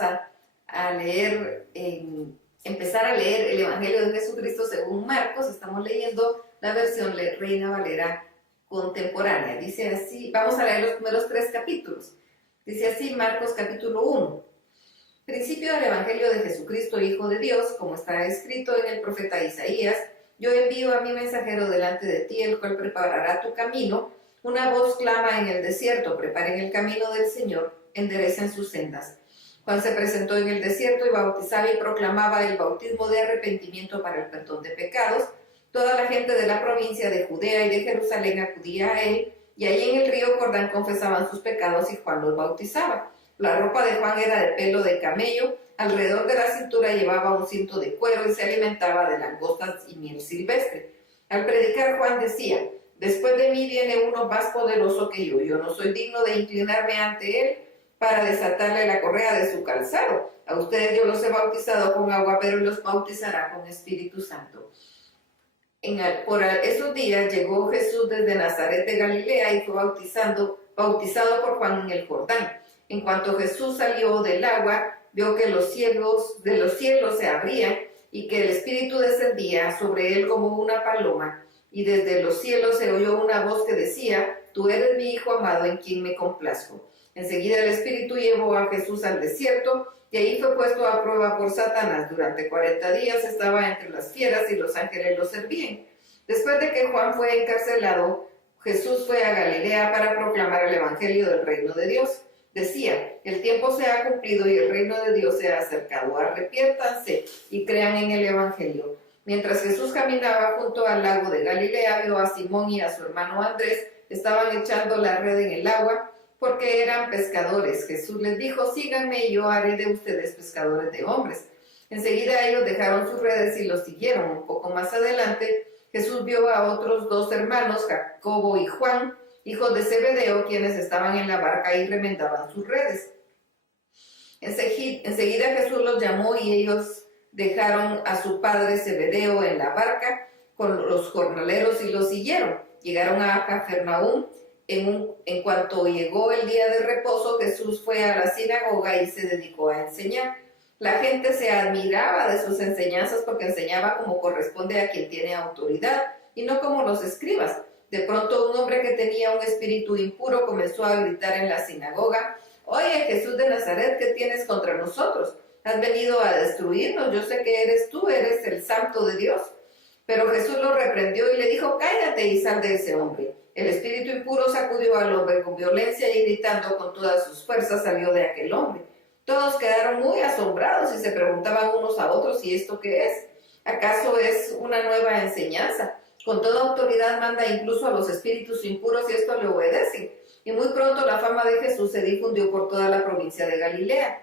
a leer, empezar a leer el Evangelio de Jesucristo según Marcos. Estamos leyendo la versión Reina Valera contemporánea. Dice así, vamos a leer los primeros 3 capítulos. Dice así Marcos capítulo 1. Principio del Evangelio de Jesucristo, Hijo de Dios, como está escrito en el profeta Isaías: yo envío a mi mensajero delante de ti, el cual preparará tu camino. Una voz clama en el desierto: preparen el camino del Señor, enderecen sus sendas. Juan se presentó en el desierto y bautizaba y proclamaba el bautismo de arrepentimiento para el perdón de pecados. Toda la gente de la provincia de Judea y de Jerusalén acudía a él, y allí en el río Jordán confesaban sus pecados y Juan los bautizaba. La ropa de Juan era de pelo de camello, alrededor de la cintura llevaba un cinto de cuero y se alimentaba de langostas y miel silvestre. Al predicar, Juan decía: después de mí viene uno más poderoso que yo no soy digno de inclinarme ante él para desatarle la correa de su calzado. A ustedes yo los he bautizado con agua, pero los bautizará con Espíritu Santo. Por esos días llegó Jesús desde Nazaret de Galilea y fue bautizado por Juan en el Jordán. En cuanto Jesús salió del agua, vio que los cielos se abrían y que el Espíritu descendía sobre él como una paloma, y desde los cielos se oyó una voz que decía: tú eres mi Hijo amado, en quien me complazco. Enseguida el Espíritu llevó a Jesús al desierto, y ahí fue puesto a prueba por Satanás. Durante 40 días estaba entre las fieras y los ángeles lo servían. Después de que Juan fue encarcelado, Jesús fue a Galilea para proclamar el Evangelio del reino de Dios. Decía: el tiempo se ha cumplido y el reino de Dios se ha acercado. Arrepiértanse y crean en el Evangelio. Mientras Jesús caminaba junto al lago de Galilea, vio a Simón y a su hermano Andrés. Estaban echando la red en el agua porque eran pescadores. Jesús les dijo: síganme y yo haré de ustedes pescadores de hombres. Enseguida ellos dejaron sus redes y los siguieron. Un poco más adelante, Jesús vio a otros 2 hermanos, Jacobo y Juan, hijos de Zebedeo, quienes estaban en la barca y remendaban sus redes. Enseguida Jesús los llamó y ellos dejaron a su padre Zebedeo en la barca con los jornaleros y los siguieron. Llegaron a Cafarnaúm. En cuanto llegó el día de reposo, Jesús fue a la sinagoga y se dedicó a enseñar. La gente se admiraba de sus enseñanzas porque enseñaba como corresponde a quien tiene autoridad y no como los escribas. De pronto un hombre que tenía un espíritu impuro comenzó a gritar en la sinagoga: oye, Jesús de Nazaret, ¿qué tienes contra nosotros? Has venido a destruirnos. Yo sé que eres tú, eres el Santo de Dios. Pero Jesús lo reprendió y le dijo: cállate y sal de ese hombre. El espíritu impuro sacudió al hombre con violencia y gritando con todas sus fuerzas salió de aquel hombre. Todos quedaron muy asombrados y se preguntaban unos a otros: ¿y esto qué es? ¿Acaso es una nueva enseñanza? Con toda autoridad manda incluso a los espíritus impuros y esto le obedecen. Y muy pronto la fama de Jesús se difundió por toda la provincia de Galilea.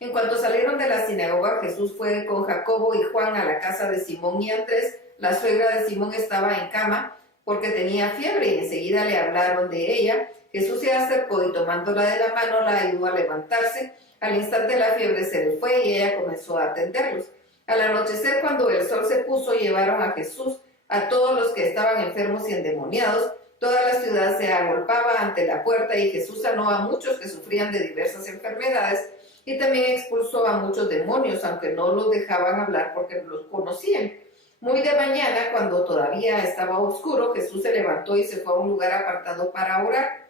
En cuanto salieron de la sinagoga, Jesús fue con Jacobo y Juan a la casa de Simón y Andrés. La suegra de Simón estaba en cama porque tenía fiebre y enseguida le hablaron de ella. Jesús se acercó y tomándola de la mano la ayudó a levantarse. Al instante la fiebre se le fue y ella comenzó a atenderlos. Al anochecer, cuando el sol se puso, llevaron a Jesús a todos los que estaban enfermos y endemoniados. Toda la ciudad se agolpaba ante la puerta y Jesús sanó a muchos que sufrían de diversas enfermedades y también expulsó a muchos demonios, aunque no los dejaban hablar porque los conocían. Muy de mañana, cuando todavía estaba oscuro, Jesús se levantó y se fue a un lugar apartado para orar.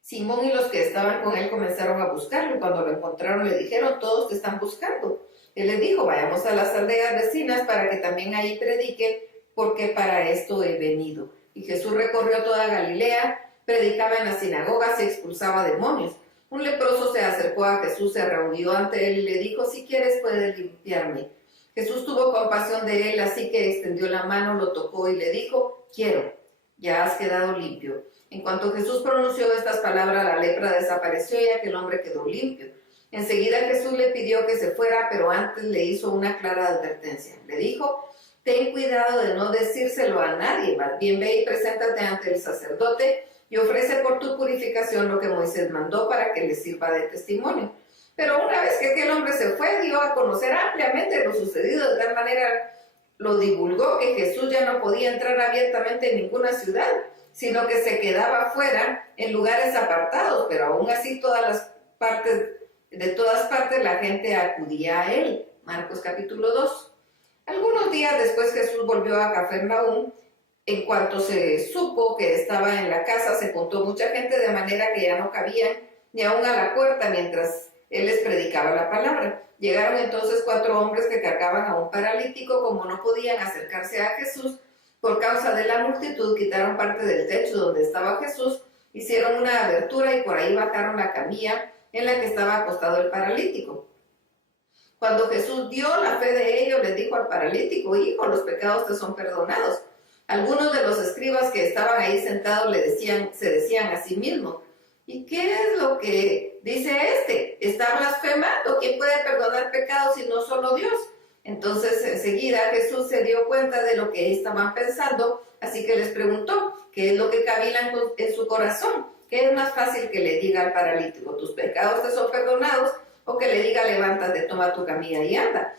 Simón y los que estaban con él comenzaron a buscarlo. Cuando lo encontraron le dijeron: todos te están buscando. Él les dijo: vayamos a las aldeas vecinas para que también ahí prediquen, porque para esto he venido. Y Jesús recorrió toda Galilea, predicaba en las sinagogas y expulsaba demonios. Un leproso se acercó a Jesús, se arrodilló ante él y le dijo: si quieres puedes limpiarme. Jesús tuvo compasión de él, así que extendió la mano, lo tocó y le dijo: quiero, ya has quedado limpio. En cuanto Jesús pronunció estas palabras, la lepra desapareció y aquel hombre quedó limpio. Enseguida Jesús le pidió que se fuera, pero antes le hizo una clara advertencia. Le dijo: ten cuidado de no decírselo a nadie, más bien ve y preséntate ante el sacerdote y ofrece por tu purificación lo que Moisés mandó para que le sirva de testimonio. Pero una vez que aquel hombre se fue, dio a conocer ampliamente lo sucedido, de tal manera lo divulgó que Jesús ya no podía entrar abiertamente en ninguna ciudad, sino que se quedaba fuera en lugares apartados, pero aún así todas las partes De todas partes la gente acudía a él. Marcos capítulo 2. Algunos días después Jesús volvió a Cafarnaúm. En cuanto se supo que estaba en la casa, se juntó mucha gente de manera que ya no cabían ni aún a la puerta mientras él les predicaba la palabra. Llegaron entonces 4 hombres que cargaban a un paralítico. Como no podían acercarse a Jesús por causa de la multitud, quitaron parte del techo donde estaba Jesús, hicieron una abertura y por ahí bajaron la camilla en la que estaba acostado el paralítico. Cuando Jesús vio la fe de ellos, les dijo al paralítico: hijo, los pecados te son perdonados. Algunos de los escribas que estaban ahí sentados se decían a sí mismos: ¿y qué es lo que dice este? ¿Está blasfemando? ¿Quién puede perdonar pecados si no solo Dios? Entonces enseguida Jesús se dio cuenta de lo que estaban pensando, así que les preguntó: ¿qué es lo que cavilan en su corazón? ¿Qué es más fácil que le diga al paralítico: tus pecados te son perdonados? ¿O que le diga: levántate, toma tu camilla y anda?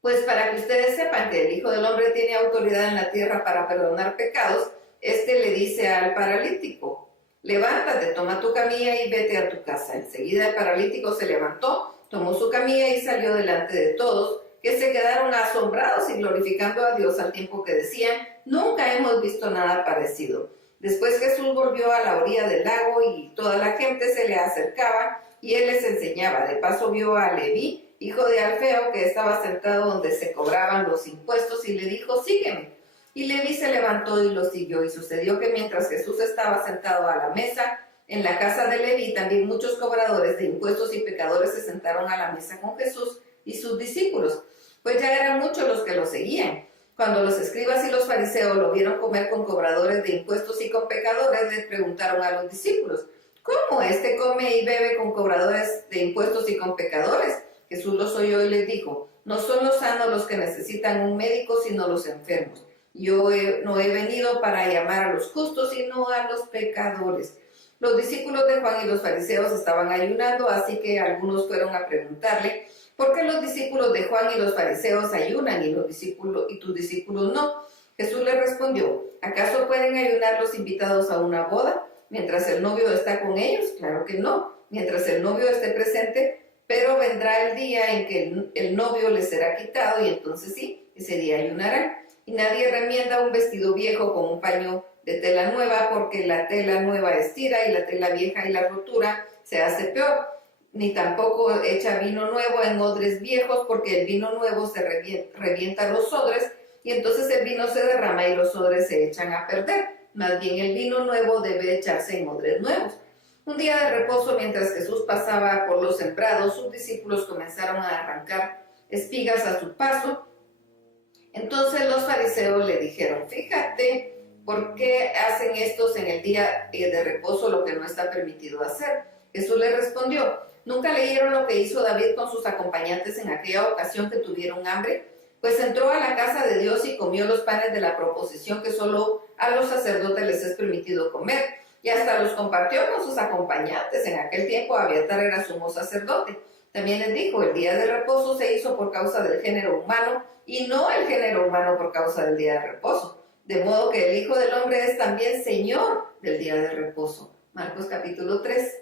Pues para que ustedes sepan que el Hijo del Hombre tiene autoridad en la tierra para perdonar pecados, le dice al paralítico: levántate, toma tu camilla y vete a tu casa. Enseguida el paralítico se levantó, tomó su camilla y salió delante de todos, que se quedaron asombrados y glorificando a Dios al tiempo que decían: nunca hemos visto nada parecido. Después Jesús volvió a la orilla del lago y toda la gente se le acercaba y él les enseñaba. De paso vio a Leví, hijo de Alfeo, que estaba sentado donde se cobraban los impuestos, y le dijo: sígueme. Y Leví se levantó y lo siguió. Y sucedió que mientras Jesús estaba sentado a la mesa en la casa de Leví, también muchos cobradores de impuestos y pecadores se sentaron a la mesa con Jesús y sus discípulos, pues ya eran muchos los que lo seguían. Cuando los escribas y los fariseos lo vieron comer con cobradores de impuestos y con pecadores, les preguntaron a los discípulos: ¿cómo este come y bebe con cobradores de impuestos y con pecadores? Jesús los oyó y les dijo: no son los sanos los que necesitan un médico, sino los enfermos. Yo no he venido para llamar a los justos, sino a los pecadores. Los discípulos de Juan y los fariseos estaban ayunando, así que algunos fueron a preguntarle: ¿por qué los discípulos de Juan y los fariseos ayunan y tus discípulos no? Jesús les respondió: ¿acaso pueden ayunar los invitados a una boda mientras el novio está con ellos? Claro que no, mientras el novio esté presente, pero vendrá el día en que el novio les será quitado, y entonces sí, ese día ayunarán. Y nadie remienda un vestido viejo con un paño de tela nueva, porque la tela nueva estira y la tela vieja y la rotura se hace peor. Ni tampoco echa vino nuevo en odres viejos, porque el vino nuevo se revienta los odres, y entonces el vino se derrama y los odres se echan a perder. Más bien el vino nuevo debe echarse en odres nuevos. Un día de reposo, mientras Jesús pasaba por los sembrados, sus discípulos comenzaron a arrancar espigas a su paso. Entonces los fariseos le dijeron: fíjate, ¿por qué hacen estos en el día de reposo lo que no está permitido hacer? Jesús le respondió: ¿nunca leyeron lo que hizo David con sus acompañantes en aquella ocasión que tuvieron hambre? Pues entró a la casa de Dios y comió los panes de la proposición que solo a los sacerdotes les es permitido comer, y hasta los compartió con sus acompañantes. En aquel tiempo Abiatar era sumo sacerdote. También les dijo: el día de reposo se hizo por causa del género humano, y no el género humano por causa del día de reposo. De modo que el Hijo del Hombre es también Señor del día de reposo. Marcos capítulo 3.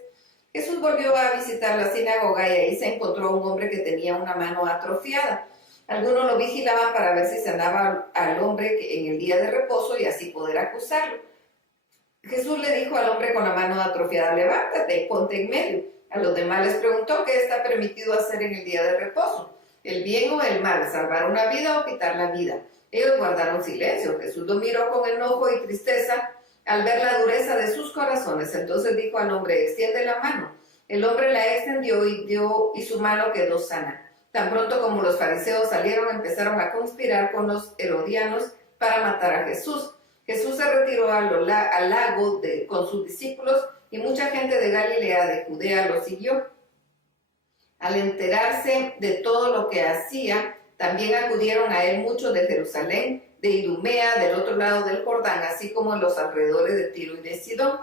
Jesús volvió a visitar la sinagoga y ahí se encontró un hombre que tenía una mano atrofiada. Algunos lo vigilaban para ver si sanaba al hombre en el día de reposo y así poder acusarlo. Jesús le dijo al hombre con la mano atrofiada: levántate y ponte en medio. A los demás les preguntó: ¿qué está permitido hacer en el día de reposo? ¿El bien o el mal? ¿Salvar una vida o quitar la vida? Ellos guardaron silencio. Jesús lo miró con enojo y tristeza al ver la dureza de sus corazones. Entonces dijo al hombre: extiende la mano. El hombre la extendió y su mano quedó sana. Tan pronto como los fariseos salieron, empezaron a conspirar con los herodianos para matar a Jesús. Jesús se retiró al lago con sus discípulos, y mucha gente de Galilea, de Judea, lo siguió. Al enterarse de todo lo que hacía, también acudieron a él muchos de Jerusalén, de Idumea, del otro lado del Jordán, así como en los alrededores de Tiro y de Sidón.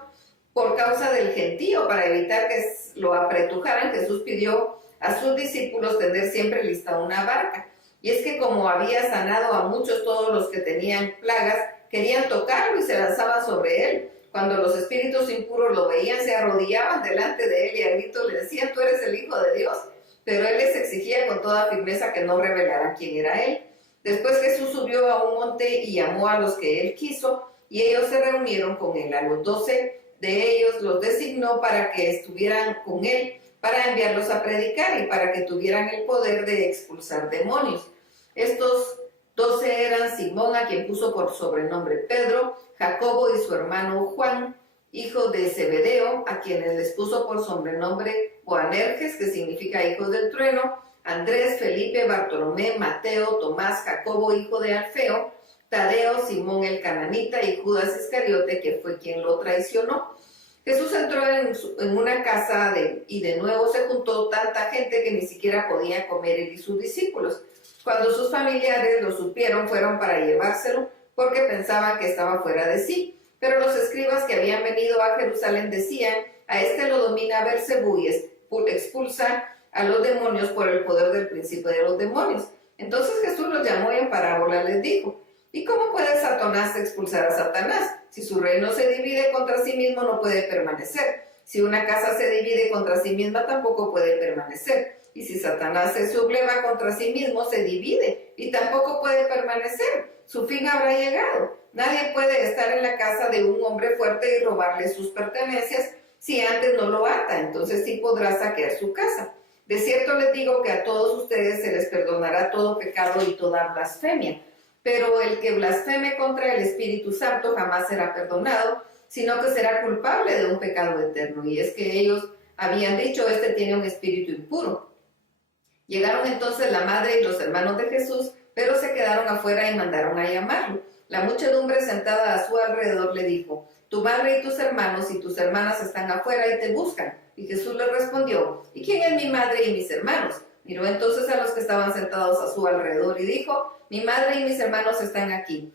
Por causa del gentío, para evitar que lo apretujaran, Jesús pidió a sus discípulos tener siempre lista una barca. Y es que como había sanado a muchos, todos los que tenían plagas querían tocarlo y se lanzaban sobre él. Cuando los espíritus impuros lo veían, se arrodillaban delante de él y a gritos le decían: tú eres el Hijo de Dios. Pero él les exigía con toda firmeza que no revelaran quién era él. Después Jesús subió a un monte y llamó a los que él quiso, y ellos se reunieron con él. A los 12 de ellos los designó para que estuvieran con él, para enviarlos a predicar y para que tuvieran el poder de expulsar demonios. Estos 12 eran Simón, a quien puso por sobrenombre Pedro, Jacobo y su hermano Juan, hijo de Zebedeo, a quienes les puso por sobrenombre Boanerges, que significa hijos del trueno, Andrés, Felipe, Bartolomé, Mateo, Tomás, Jacobo, hijo de Alfeo, Tadeo, Simón el cananita y Judas Iscariote, que fue quien lo traicionó. Jesús entró en una casa y de nuevo se juntó tanta gente que ni siquiera podía comer él y sus discípulos. Cuando sus familiares lo supieron, fueron para llevárselo porque pensaban que estaba fuera de sí. Pero los escribas que habían venido a Jerusalén decían: a este lo domina Beelzebú y expulsa a los demonios por el poder del príncipe de los demonios. Entonces Jesús los llamó y en parábola les dijo: ¿y cómo puede Satanás expulsar a Satanás? Si su reino se divide contra sí mismo, no puede permanecer. Si una casa se divide contra sí misma, tampoco puede permanecer. Y si Satanás se subleva contra sí mismo, se divide y tampoco puede permanecer. Su fin habrá llegado. Nadie puede estar en la casa de un hombre fuerte y robarle sus pertenencias si antes no lo ata. Entonces sí podrá saquear su casa. De cierto les digo que a todos ustedes se les perdonará todo pecado y toda blasfemia. Pero el que blasfeme contra el Espíritu Santo jamás será perdonado, sino que será culpable de un pecado eterno. Y es que ellos habían dicho: este tiene un espíritu impuro. Llegaron entonces la madre y los hermanos de Jesús, pero se quedaron afuera y mandaron a llamarlo. La muchedumbre sentada a su alrededor le dijo: tu madre y tus hermanos y tus hermanas están afuera y te buscan. Y Jesús le respondió: ¿y quién es mi madre y mis hermanos? Miró entonces a los que estaban sentados a su alrededor y dijo: mi madre y mis hermanos están aquí,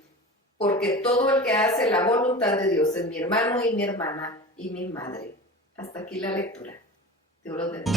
porque todo el que hace la voluntad de Dios es mi hermano y mi hermana y mi madre. Hasta aquí la lectura. Dios los bendiga.